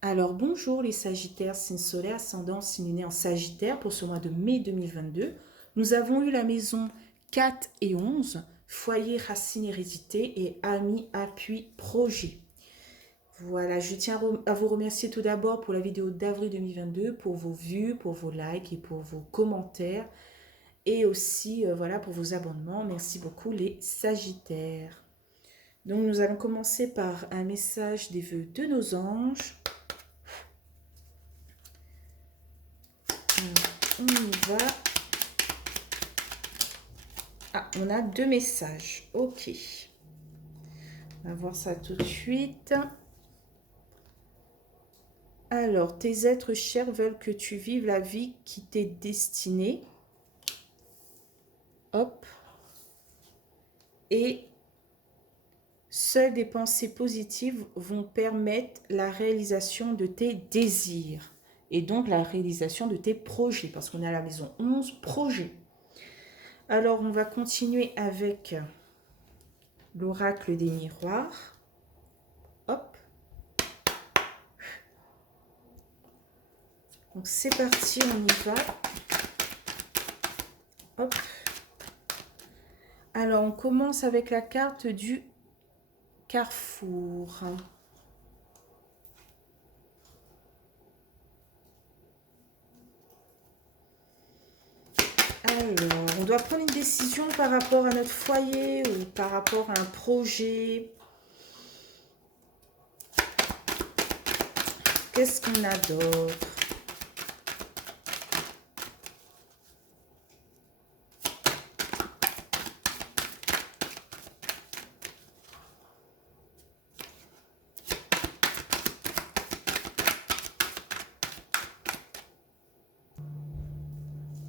Alors bonjour les Sagittaires, signe solaire, ascendant, signe lunaire en Sagittaire pour ce mois de mai 2022. Nous avons eu la maison 4 et 11, foyer, racine, hérédité et amis, appui, projet. Voilà, je tiens à vous remercier tout d'abord pour la vidéo d'avril 2022, pour vos vues, pour vos likes et pour vos commentaires et aussi voilà pour vos abonnements. Merci beaucoup les Sagittaires. Donc nous allons commencer par un message des vœux de nos anges. On y va. Ah, on a deux messages. Ok. On va voir ça tout de suite. Alors, tes êtres chers veulent que tu vives la vie qui t'est destinée. Hop. Et seules des pensées positives vont permettre la réalisation de tes désirs. Et donc la réalisation de tes projets. Parce qu'on est à la maison 11, projets. Alors, on va continuer avec l'oracle des miroirs. Hop. Donc c'est parti, on y va. Hop. Alors on commence avec la carte du carrefour. Alors, on doit prendre une décision par rapport à notre foyer ou par rapport à un projet. Qu'est-ce qu'on a d'autre?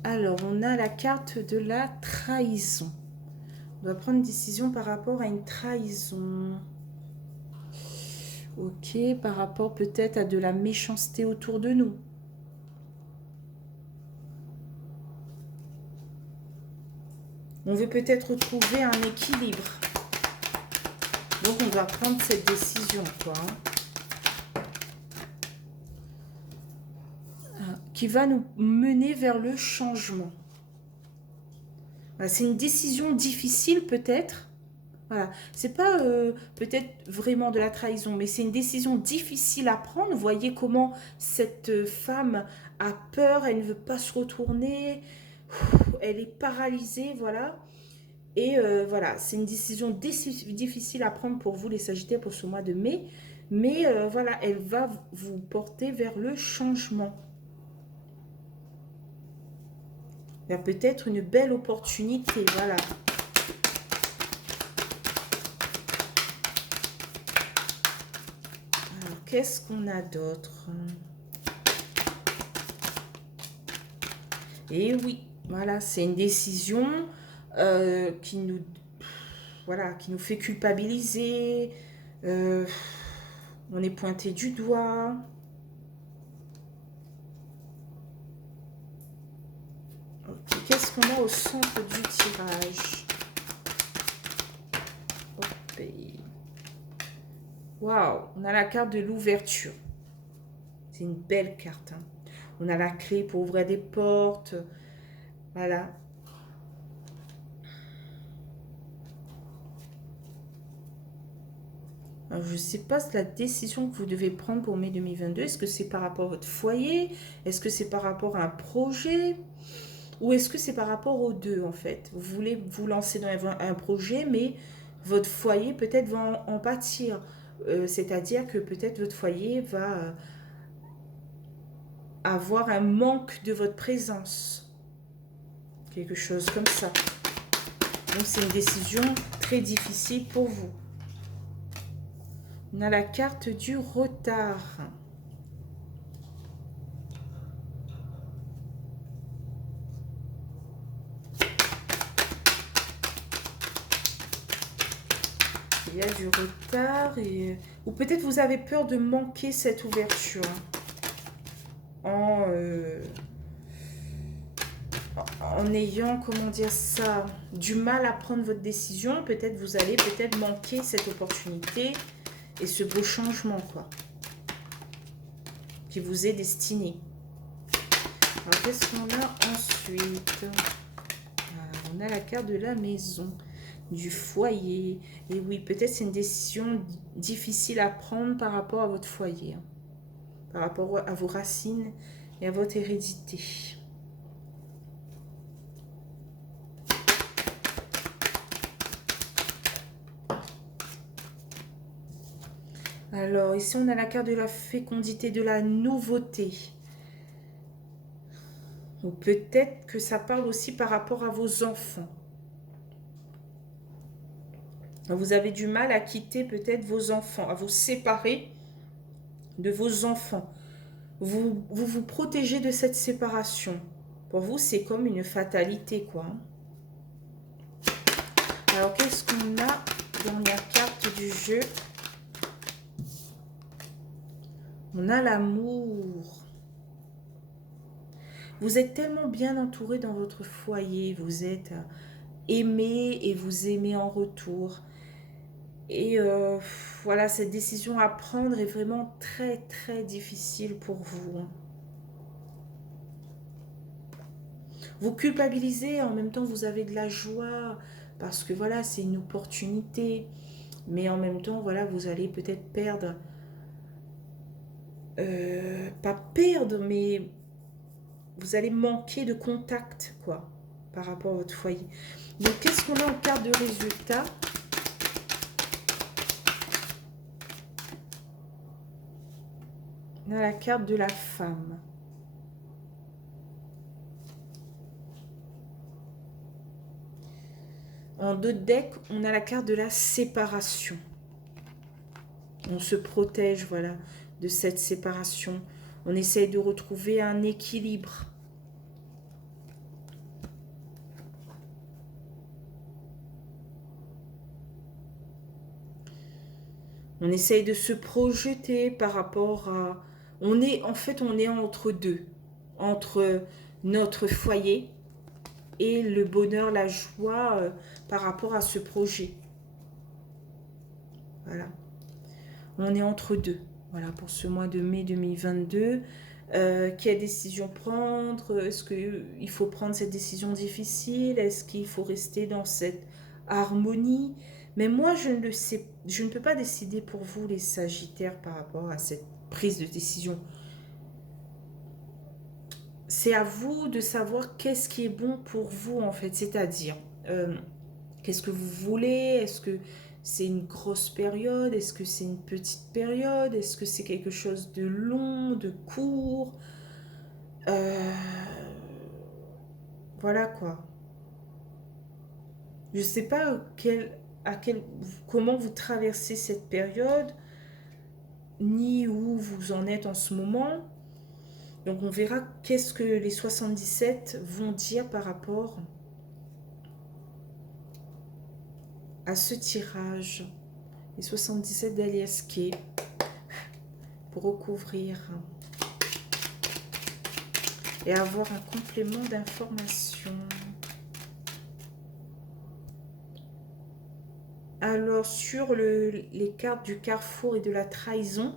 Alors, on a la carte de la trahison. On doit prendre une décision par rapport à une trahison. Ok, par rapport peut-être à de la méchanceté autour de nous. On veut peut-être retrouver un équilibre. Donc, on doit prendre cette décision, quoi. Qui va nous mener vers le changement. Voilà, c'est une décision difficile, peut-être. Voilà, c'est pas peut-être vraiment de la trahison, mais c'est une décision difficile à prendre. Vous voyez comment cette femme a peur, elle ne veut pas se retourner, elle est paralysée, voilà. Et voilà, c'est une décision difficile à prendre pour vous, les Sagittaires, pour ce mois de mai. Mais voilà, elle va vous porter vers le changement. Il y a peut-être une belle opportunité, voilà. Alors, qu'est-ce qu'on a d'autre? Et oui, voilà, c'est une décision voilà, qui nous fait culpabiliser. On est pointé du doigt. Okay, qu'est-ce qu'on a au centre du tirage? Waouh, on a la carte de l'ouverture. C'est une belle carte. Hein. On a la clé pour ouvrir des portes. Voilà. Alors, je ne sais pas la décision que vous devez prendre pour mai 2022. Est-ce que c'est par rapport à votre foyer? Est-ce que c'est par rapport à un projet? Ou est-ce que c'est par rapport aux deux, en fait? Vous voulez vous lancer dans un projet, mais votre foyer peut-être va en pâtir. C'est-à-dire que peut-être votre foyer va avoir un manque de votre présence. Quelque chose comme ça. Donc c'est une décision très difficile pour vous. On a la carte du retard. Il y a du retard ou peut-être vous avez peur de manquer cette ouverture en ayant, comment dire ça, du mal à prendre votre décision. Peut-être vous allez manquer cette opportunité et ce beau changement, quoi. qui vous est destiné. Alors, qu'est-ce qu'on a ensuite? On a la carte de la maison, du foyer. Et oui, peut-être c'est une décision difficile à prendre par rapport à votre foyer, hein, par rapport à vos racines et à votre hérédité. Alors, ici, on a la carte de la fécondité, de la nouveauté. Ou peut-être que ça parle aussi par rapport à vos enfants. Vous avez du mal à quitter peut-être vos enfants, à vous séparer de vos enfants. Vous protégez de cette séparation. Pour vous, c'est comme une fatalité, quoi. Alors, qu'est-ce qu'on a dans la carte du jeu? On a l'amour. Vous êtes tellement bien entouré dans votre foyer. Vous êtes aimé et vous aimez en retour. Et voilà, cette décision à prendre est vraiment très, très difficile pour vous. Vous culpabilisez, en même temps vous avez de la joie, parce que voilà, c'est une opportunité. Mais en même temps, voilà, vous allez peut-être perdre, pas perdre, mais vous allez manquer de contact, quoi, par rapport à votre foyer. Donc, qu'est-ce qu'on a en carte de résultat? On a la carte de la femme. En deux decks, on a la carte de la séparation. On se protège, voilà, de cette séparation. On essaye de retrouver un équilibre. On essaye de se projeter par rapport à... en fait, on est entre deux. Entre notre foyer et le bonheur, la joie par rapport à ce projet. Voilà. On est entre deux. Voilà, pour ce mois de mai 2022. Quelle décision prendre? Est-ce qu'il faut prendre cette décision difficile? Est-ce qu'il faut rester dans cette harmonie? Mais moi, je ne le sais, je ne peux pas décider pour vous, les Sagittaires, par rapport à cette prise de décision. C'est à vous de savoir qu'est-ce qui est bon pour vous, en fait. C'est-à-dire, qu'est-ce que vous voulez? Est-ce que c'est une grosse période? Est-ce que c'est une petite période? Est-ce que c'est quelque chose de long, de court? Voilà quoi. Je ne sais pas comment vous traversez cette période, ni où vous en êtes en ce moment. Donc on verra qu'est-ce que les 77 vont dire par rapport à ce tirage. Les 77 d'Alias Kay pour recouvrir et avoir un complément d'information. Alors sur les cartes du carrefour et de la trahison,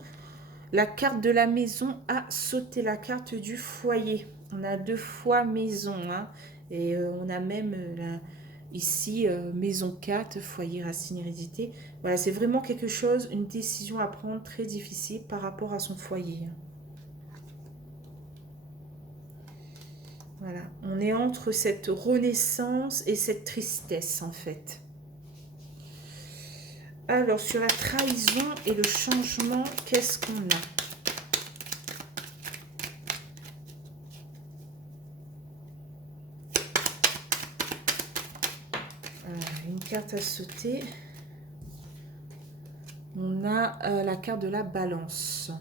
la carte de la maison a sauté, la carte du foyer. On a 2 fois maison, hein, et on a même ici maison 4, foyer, racine, hérédité. Voilà, c'est vraiment quelque chose, une décision à prendre très difficile par rapport à son foyer. Voilà, on est entre cette renaissance et cette tristesse en fait. Alors, sur la trahison et le changement, qu'est-ce qu'on a? Une carte à sauter. On a la carte de la balance.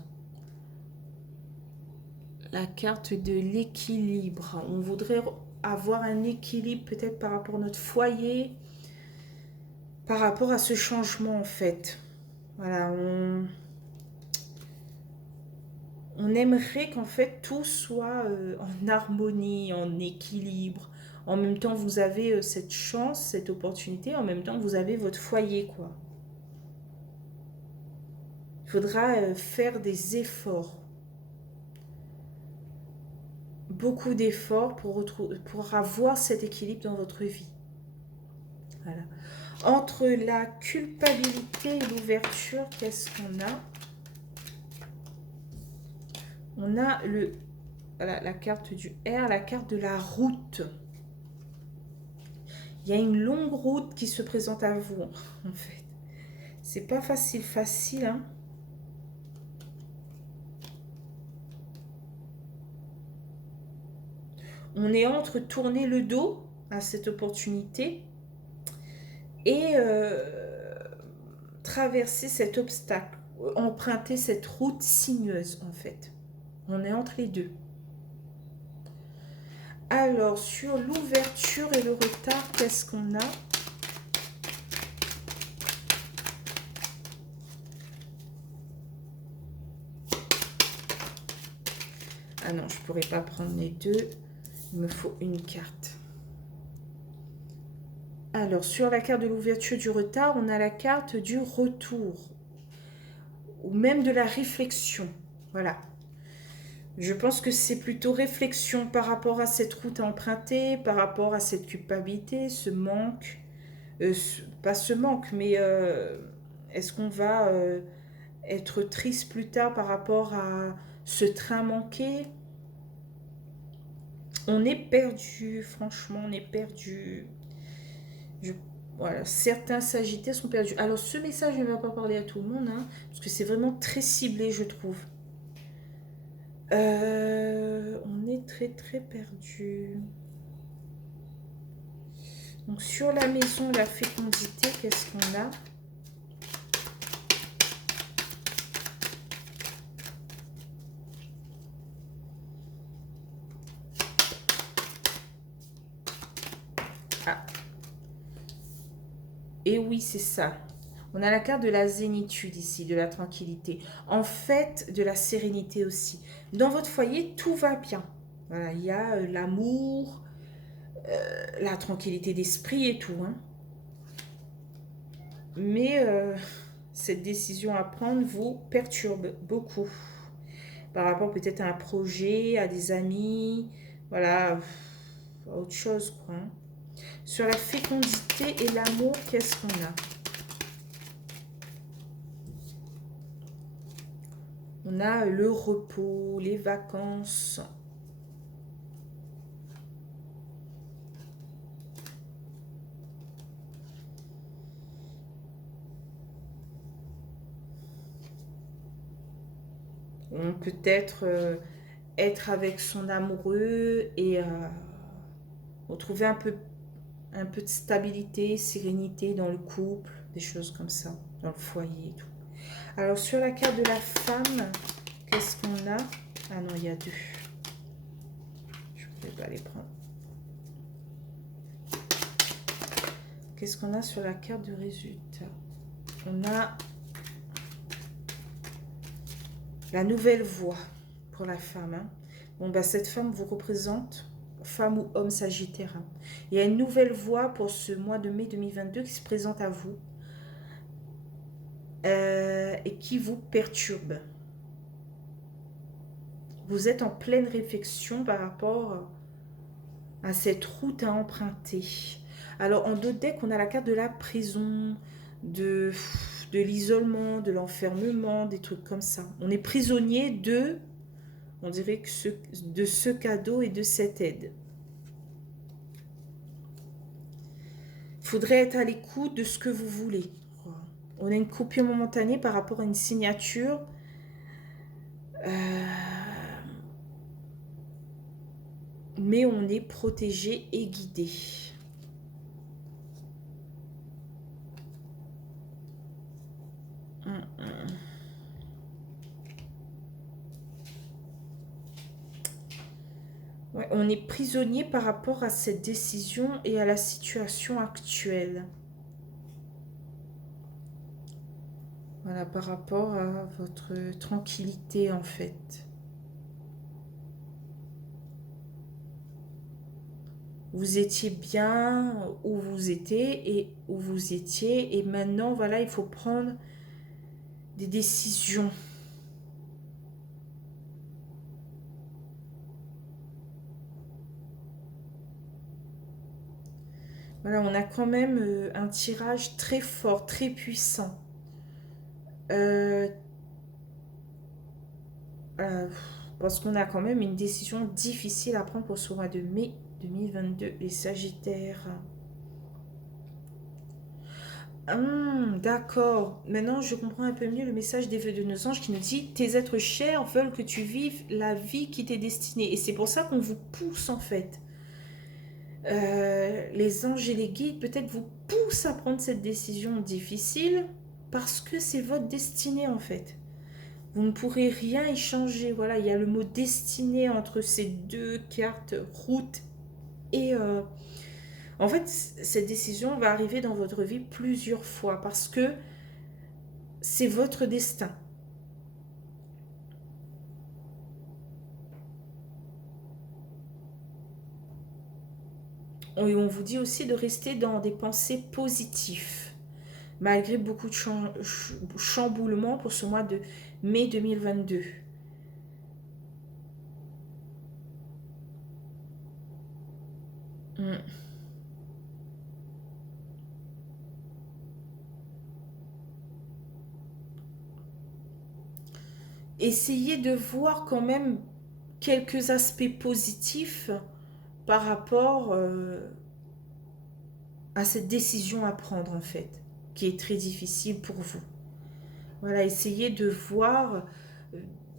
La carte de l'équilibre. On voudrait avoir un équilibre peut-être par rapport à notre foyer, par rapport à ce changement en fait. Voilà, on aimerait qu'en fait tout soit en harmonie, en équilibre. En même temps, vous avez cette chance, cette opportunité. En même temps, vous avez votre foyer, quoi. Il faudra faire des efforts. beaucoup d'efforts pour avoir cet équilibre dans votre vie. Voilà. Entre la culpabilité et l'ouverture, qu'est-ce qu'on a? On a voilà, la carte du R, la carte de la route. Il y a une longue route qui se présente à vous, en fait. C'est pas facile, hein. On est entre tourner le dos à cette opportunité et traverser cet obstacle, emprunter cette route sinueuse, en fait. On est entre les deux. Alors, sur l'ouverture et le retard, qu'est-ce qu'on a? Ah non, je ne pourrais pas prendre les deux. Il me faut une carte. Alors, sur la carte de l'ouverture du retard, on a la carte du retour. Ou même de la réflexion. Voilà. Je pense que c'est plutôt réflexion par rapport à cette route à emprunter, par rapport à cette culpabilité, ce manque. Pas ce manque, mais est-ce qu'on va être triste plus tard par rapport à ce train manqué? On est perdu, franchement, on est perdu. Voilà, certains Sagittaires sont perdus. Alors, ce message ne va pas parler à tout le monde, hein, parce que c'est vraiment très ciblé, je trouve. On est très, très perdu. Donc, sur la maison, la fécondité, qu'est-ce qu'on a? Ah. Et oui, c'est ça. On a la carte de la zénitude ici, de la tranquillité. En fait, de la sérénité aussi. Dans votre foyer, tout va bien. Voilà, il y a l'amour, la tranquillité d'esprit et tout. Hein. Mais cette décision à prendre vous perturbe beaucoup. Par rapport peut-être à un projet, à des amis, voilà, à autre chose, quoi. Hein. Sur la fécondité et l'amour, qu'est-ce qu'on a? On a le repos, les vacances. On peut être avec son amoureux et retrouver un peu de stabilité, sérénité dans le couple, des choses comme ça, dans le foyer et tout. Alors, sur la carte de la femme, qu'est-ce qu'on a? Ah non, il y a deux. Je ne pouvais pas les prendre. Qu'est-ce qu'on a sur la carte de résultat? On a la nouvelle voie pour la femme. Hein. Bon, bah, cette femme vous représente, femme ou homme sagittaire. Hein. Il y a une nouvelle voie pour ce mois de mai 2022 qui se présente à vous et qui vous perturbe. Vous êtes en pleine réflexion par rapport à cette route à emprunter. Alors, en d'autres decks, on a la carte de la prison, de l'isolement, de l'enfermement, des trucs comme ça. On est prisonnier de, on dirait que de ce cadeau et de cette aide. Il faudrait être à l'écoute de ce que vous voulez. On a une coupure momentanée par rapport à une signature. Mais on est protégé et guidé. Ouais, on est prisonnier par rapport à cette décision et à la situation actuelle. Voilà, par rapport à votre tranquillité en fait. Vous étiez bien où vous étiez et maintenant voilà, il faut prendre des décisions. Voilà, on a quand même un tirage très fort, très puissant. Euh, euh, Parce qu'on a quand même une décision difficile à prendre pour ce mois de mai 2022, les Sagittaires. D'accord. Maintenant, je comprends un peu mieux le message des vœux de nos anges qui nous dit tes êtres chers veulent que tu vives la vie qui t'est destinée. Et c'est pour ça qu'on vous pousse en fait. Les anges et les guides peut-être vous poussent à prendre cette décision difficile parce que c'est votre destinée en fait. Vous ne pourrez rien y changer. Voilà, il y a le mot destinée entre ces deux cartes, route et... en fait, cette décision va arriver dans votre vie plusieurs fois parce que c'est votre destin. Et on vous dit aussi de rester dans des pensées positives, malgré beaucoup de chamboulements pour ce mois de mai 2022. Mm. Essayez de voir quand même quelques aspects positifs par rapport à cette décision à prendre en fait, qui est très difficile pour vous. Voilà, essayez de voir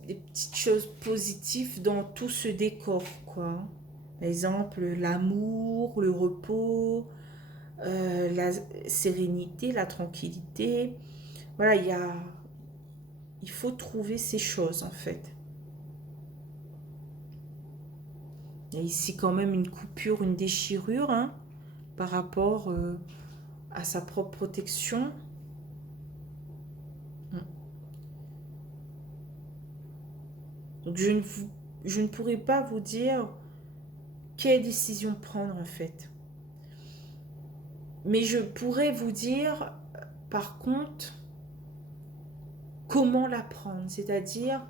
des petites choses positives dans tout ce décor, quoi. Par exemple, l'amour, le repos, la sérénité, la tranquillité. Voilà, il faut trouver ces choses en fait. Il y a ici quand même une coupure, une déchirure hein, par rapport à sa propre protection. Donc je ne pourrais pas vous dire quelle décision prendre en fait. Mais je pourrais vous dire par contre comment la prendre, c'est-à-dire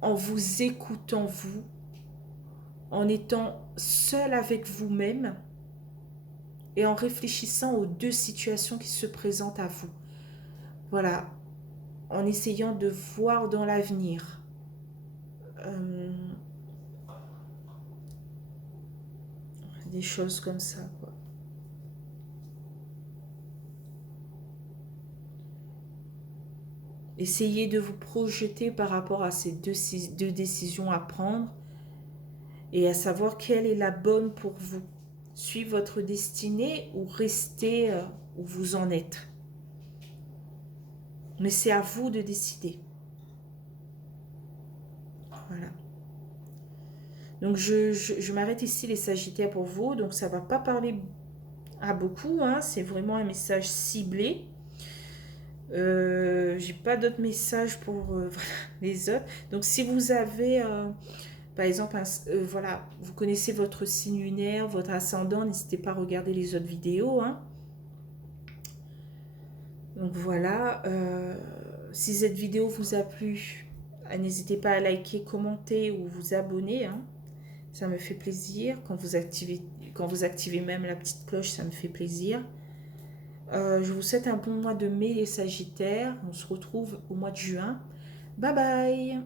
en vous écoutant vous, en étant seul avec vous-même et en réfléchissant aux deux situations qui se présentent à vous. Voilà, en essayant de voir dans l'avenir. Euh, des choses comme ça, quoi. Essayez de vous projeter par rapport à ces deux décisions à prendre et à savoir quelle est la bonne pour vous. Suivre votre destinée ou rester où vous en êtes. Mais c'est à vous de décider. Voilà. Donc je m'arrête ici les Sagittaires pour vous. Donc ça ne va pas parler à beaucoup. Hein. C'est vraiment un message ciblé. J'ai pas d'autres messages pour les autres. Donc si vous avez par exemple voilà, vous connaissez votre signe lunaire, votre ascendant, n'hésitez pas à regarder les autres vidéos. Hein. Donc voilà, si cette vidéo vous a plu, n'hésitez pas à liker, commenter ou vous abonner. Hein. Ça me fait plaisir. Quand vous activez même la petite cloche, ça me fait plaisir. Je vous souhaite un bon mois de mai les Sagittaires. On se retrouve au mois de juin. Bye bye.